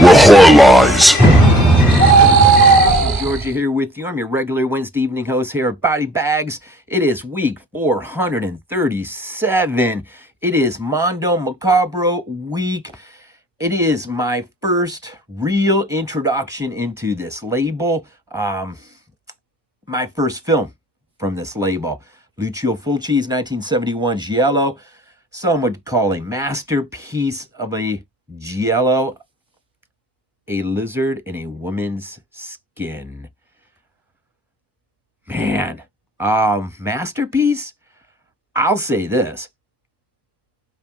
where horror lies. Georgia here with you. I'm your regular Wednesday evening host here at BodyBags. It is week 437. It is Mondo Macabro week. It is my first real introduction into this label. My first film from this label. Lucio Fulci's 1971 Giallo. Some would call a masterpiece of a Giallo. A lizard in a woman's skin. Man, masterpiece? I'll say this.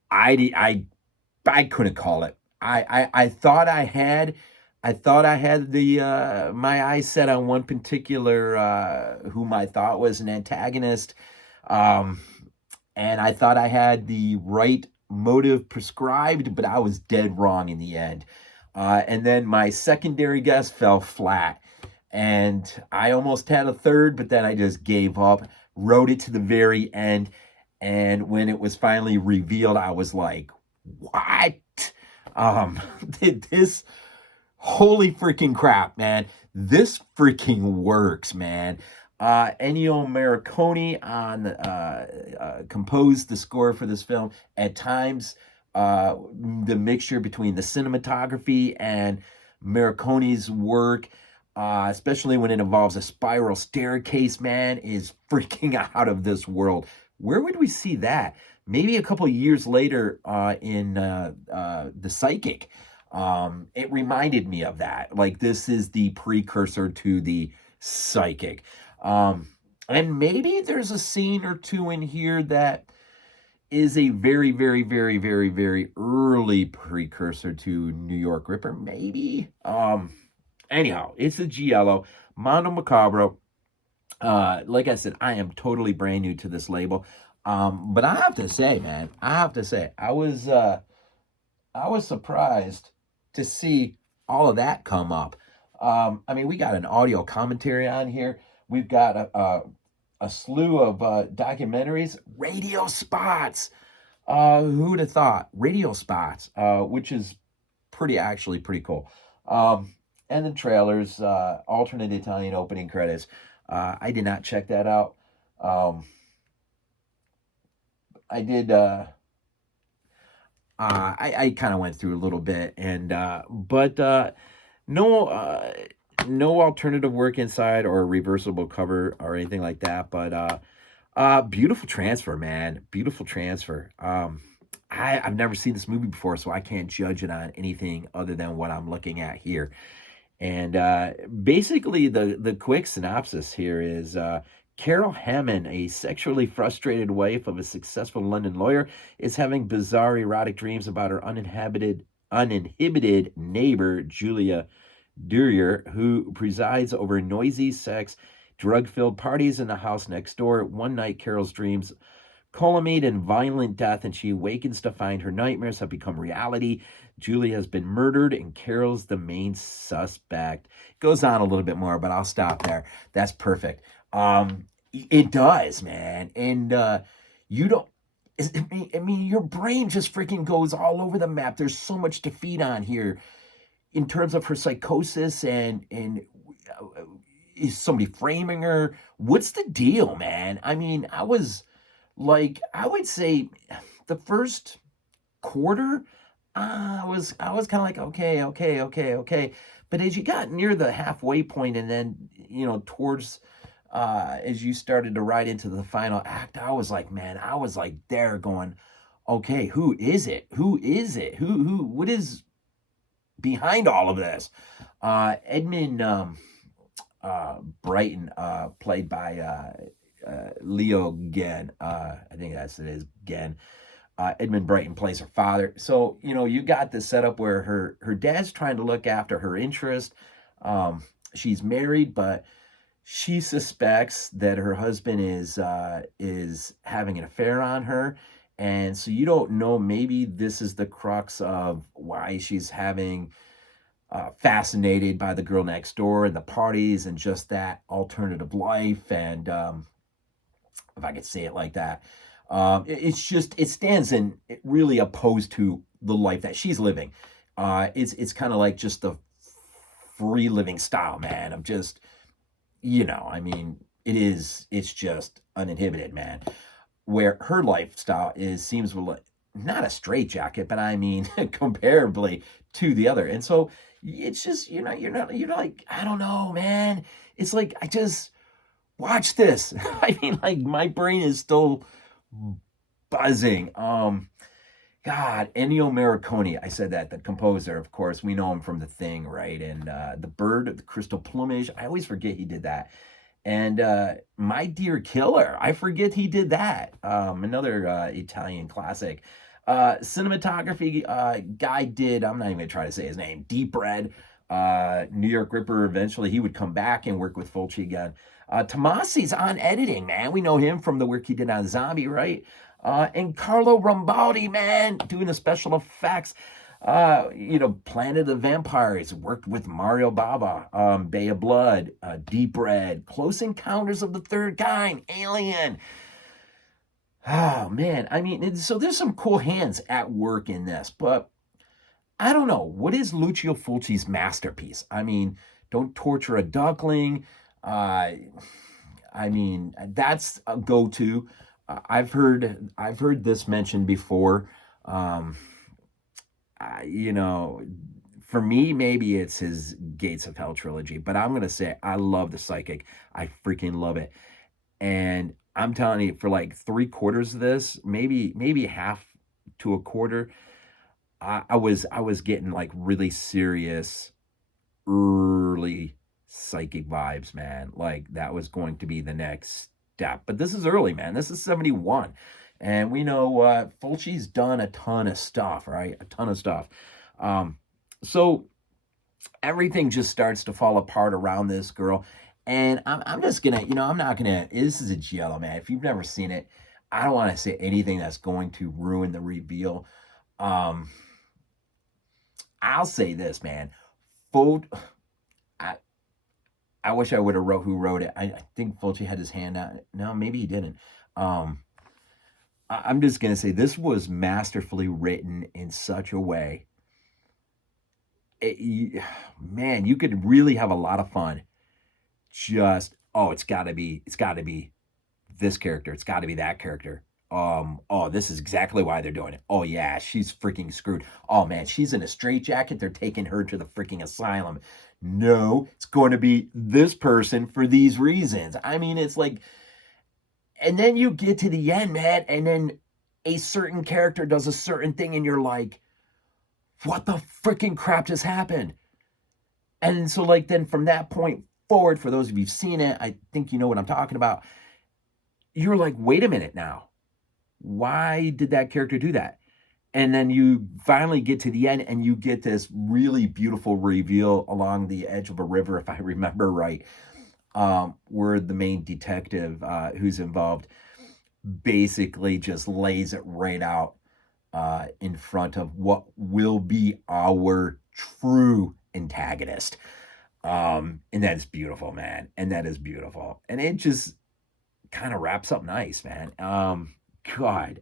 I couldn't call it. I thought I had the my eyes set on one particular whom I thought was an antagonist. And I thought I had the right motive prescribed, but I was dead wrong in the end. And then my secondary guess fell flat. And I almost had a third, but then I just gave up, wrote it to the very end. And when it was finally revealed, I was like, what? This, holy freaking crap, man. This freaking works, man. Ennio Morricone composed the score for this film. At times, the mixture between the cinematography and Morricone's work, especially when it involves a spiral staircase, man, is freaking out of this world. Where would we see that? Maybe a couple of years later in The Psychic. It reminded me of that. Like, this is the precursor to The Psychic. And maybe there's a scene or two in here that is a very, very, very, very, very early precursor to New York Ripper, maybe. Anyhow, it's a Giallo, Mondo Macabro. Like I said, I am totally brand new to this label. But I have to say, man, I was surprised to see all of that come up. I mean, we got an audio commentary on here. We've got a slew of documentaries, radio spots. Who'd have thought? Radio spots, which is pretty cool. And the trailers, alternate Italian opening credits. I did not check that out. I did. I kind of went through a little bit, and but no alternative work inside or a reversible cover or anything like that. But beautiful transfer, man. Beautiful transfer. I've never seen this movie before, so I can't judge it on anything other than what I'm looking at here. And basically, the quick synopsis here is Carol Hammond, a sexually frustrated wife of a successful London lawyer, is having bizarre erotic dreams about her uninhibited neighbor, Julia Duryea, who presides over noisy sex, drug-filled parties in the house next door. One night, Carol's dreams culminate in violent death, and she awakens to find her nightmares have become reality. Julie has been murdered, and Carol's the main suspect. It goes on a little bit more, but I'll stop there. That's perfect. It does, man. And you don't... I mean, your brain just freaking goes all over the map. There's so much to feed on here in terms of her psychosis and is somebody framing her? What's the deal, man? I mean, I would say the first quarter, I was kind of like, okay. But as you got near the halfway point and then, towards, as you started to ride into the final act, I was like there going, okay, who is it? Who what is behind all of this? Edmond Brighton, played by Leo Genn. I think that's it is Genn. Edmond Brighton plays her father. So, you got this setup where her dad's trying to look after her interest. She's married, but she suspects that her husband is having an affair on her. And so you don't know, maybe this is the crux of why she's fascinated by the girl next door and the parties and just that alternative life. And if I could say it like that, it stands in really opposed to the life that she's living. It's kind of like just the free living style, man. Of just, I mean, it's just uninhibited, man. Where her lifestyle seems not a straitjacket, but I mean, comparably to the other. And so it's just, you're like, I don't know, man. It's like, I just watch this. I mean, like, my brain is still buzzing. God, Ennio Morricone. I said that, the composer, of course, we know him from The Thing, right? And The Bird, The Crystal Plumage. I always forget he did that. And My Dear Killer, I forget he did that. Another Italian classic. Cinematography guy did, I'm not even going to try to say his name, Deep Red, New York Ripper. Eventually he would come back and work with Fulci again. Tomasi's on editing, man. We know him from the work he did on Zombie, right? And Carlo Rambaldi, man, doing the special effects. Planet of the Vampires, worked with Mario Bava, Bay of Blood, Deep Red, Close Encounters of the Third Kind, Alien. Oh, man. I mean, so there's some cool hands at work in this, but I don't know. What is Lucio Fulci's masterpiece? I mean, Don't Torture a Duckling. I mean, that's a go-to. I've heard this mentioned before. For me, maybe it's his Gates of Hell trilogy, but I'm gonna say I love The Psychic. I freaking love it, and I'm telling you, for like 3/4 of this, maybe half to a quarter, I was getting like really serious early Psychic vibes, man. Like that was going to be the next step. But this is early, man. This is 71. And we know Fulci's done a ton of stuff, right? A ton of stuff. So everything just starts to fall apart around this girl. And I'm just going to, I'm not going to, this is a giallo, man. If you've never seen it, I don't want to say anything that's going to ruin the reveal. I'll say this, man. I wish I would have wrote who wrote it. I think Fulci had his hand on it. No, maybe he didn't. I'm just going to say this was masterfully written in such a way. Man, you could really have a lot of fun. Just, it's got to be this character. It's got to be that character. This is exactly why they're doing it. Oh yeah, she's freaking screwed. Oh man, she's in a straitjacket. They're taking her to the freaking asylum. No, it's going to be this person for these reasons. I mean, it's like, and then you get to the end, man, and then a certain character does a certain thing, and you're like, what the freaking crap just happened? And so, like, then from that point forward, for those of you who've seen it, I think you know what I'm talking about. You're like, wait a minute now. Why did that character do that? And then you finally get to the end and you get this really beautiful reveal along the edge of a river, if I remember right, where the main detective who's involved basically just lays it right out in front of what will be our true antagonist. And that's beautiful, man. And that is beautiful. And it just kind of wraps up nice, man. God,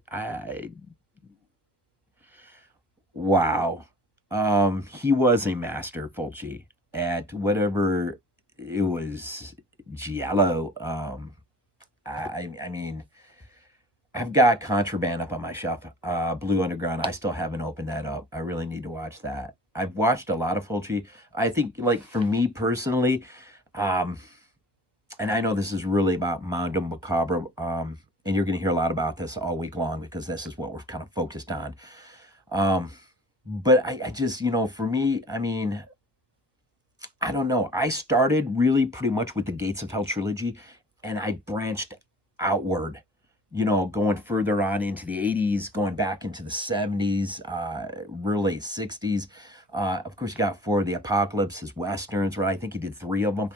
wow. He was a master, Fulci, at whatever it was, giallo. I mean, I've got Contraband up on my shelf. Blue Underground. I still haven't opened that up. I really need to watch that. I've watched a lot of Fulci. I think, like, for me personally, and I know this is really about Mondo Macabro, and you're going to hear a lot about this all week long because this is what we're kind of focused on. But I just, for me, I mean, I don't know. I started really pretty much with the Gates of Hell trilogy, and I branched outward, going further on into the 80s, going back into the 70s, really 60s. Of course, you got For the Apocalypse, his Westerns, right? I think he did 3 of them.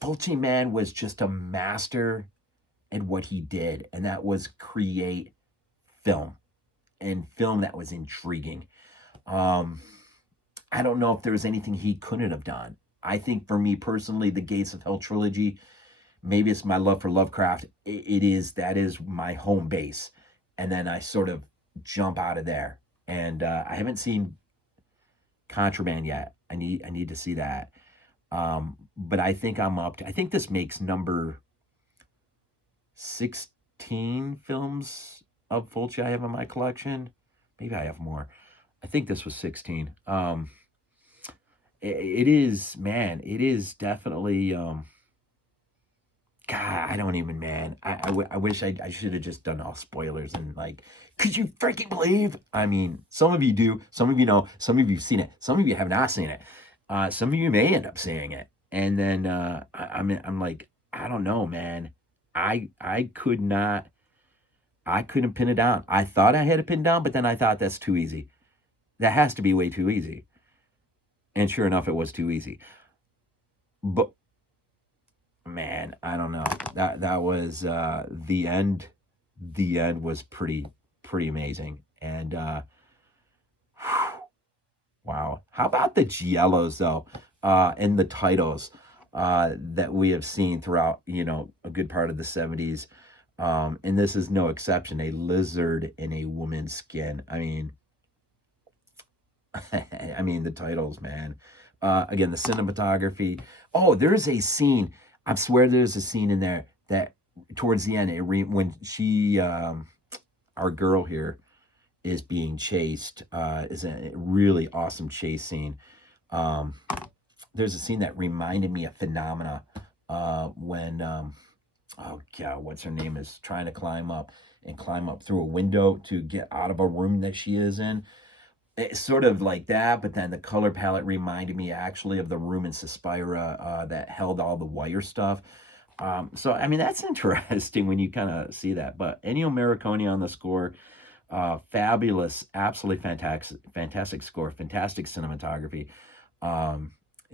Fulci, man, was just a master at what he did, and that was create film, and film that was intriguing. I don't know if there was anything he couldn't have done. I think for me personally, the Gates of Hell trilogy, maybe it's my love for Lovecraft. That is my home base. And then I sort of jump out of there And I haven't seen Contraband yet. I need to see that. But I think I'm up to. I think this makes number 16 films of Fulci I have in my collection. Maybe I have more. I think this was 16. It is, man. It is definitely. God, I don't even, man. I wish I should have just done all spoilers and like, could you freaking believe? I mean, some of you do, some of you know, some of you've seen it, some of you have not seen it. Some of you may end up seeing it, and then I'm like, I don't know, man. I could not, I couldn't pin it down. I thought I had it pinned down, but then I thought that's too easy. That has to be way too easy. And sure enough, it was too easy. But man, I don't know. That was the end. The end was pretty amazing. And wow, how about the giallos though, and the titles that we have seen throughout, a good part of the 70s. And this is no exception. A lizard in a woman's skin. I mean, the titles, man. Again, the cinematography. Oh, there's a scene. I swear there's a scene in there that towards the end, when she, our girl here, is being chased, is a really awesome chase scene. There's a scene that reminded me of Phenomena when, oh God, what's her name, is trying to climb up through a window to get out of a room that she is in. It's sort of like that, but then the color palette reminded me actually of the room in Suspira that held all the wire stuff. So, I mean, that's interesting when you kind of see that. But Ennio Morricone on the score, fabulous, absolutely fantastic score, fantastic cinematography.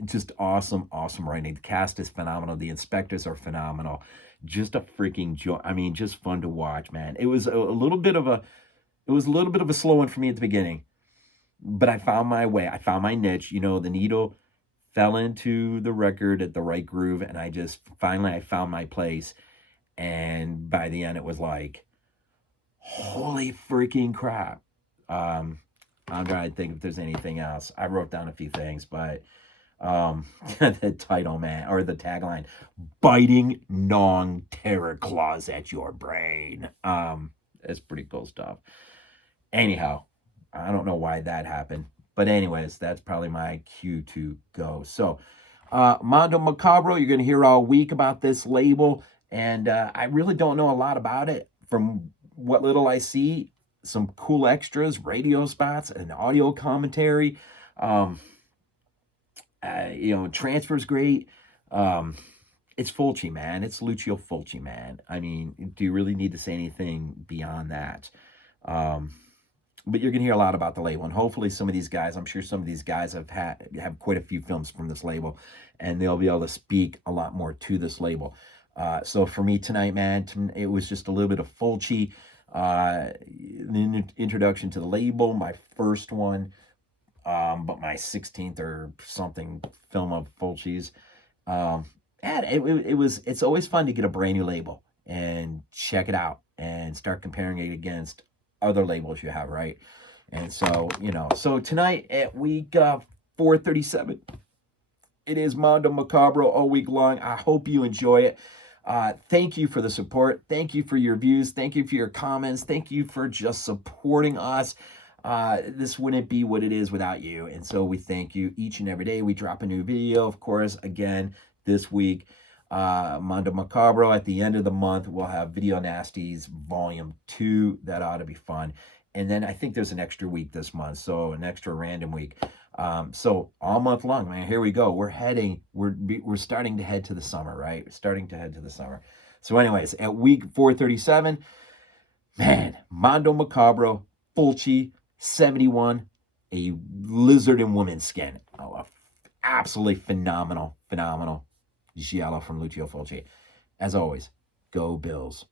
Just awesome writing. The cast is phenomenal. The inspectors are phenomenal. Just a freaking joy. I mean, just fun to watch, man. It was a little bit of a slow one for me at the beginning. But I found my way. I found my niche. The needle fell into the record at the right groove, and I found my place. And by the end, it was like, holy freaking crap. I'm trying to think if there's anything else. I wrote down a few things, but the title, man, or the tagline, biting gnawing terror claws at your brain. It's pretty cool stuff. Anyhow, I don't know why that happened. But anyways, that's probably my cue to go. So, Mondo Macabro, you're going to hear all week about this label. And I really don't know a lot about it. From what little I see, some cool extras, radio spots, and audio commentary. Transfer's great. It's Fulci, man. It's Lucio Fulci, man. I mean, do you really need to say anything beyond that? But you're going to hear a lot about the label, and hopefully some of these guys, I'm sure some of these guys have quite a few films from this label, and they'll be able to speak a lot more to this label. So for me tonight, man, it was just a little bit of Fulci, the introduction to the label, my first one, but my 16th or something film of Fulci's. And it's always fun to get a brand new label and check it out and start comparing it against other labels you have, right? And so, so tonight at week 437, it is Mondo Macabro all week long. I hope you enjoy it. Thank you for the support. Thank you for your views. Thank you for your comments. Thank you for just supporting us. This wouldn't be what it is without you. And so we thank you each and every day. We drop a new video, of course, again, this week. Mondo Macabro, at the end of the month, we'll have Video Nasties Volume 2. That ought to be fun. And then I think there's an extra week this month, so an extra random week. So all month long, man, here we go. We're starting to head to the summer, right? We're starting to head to the summer. So anyways, at week 437, man, Mondo Macabro, Fulci, 71, a lizard in woman's skin. Oh, absolutely phenomenal giallo from Lucio Fulci. As always, go Bills.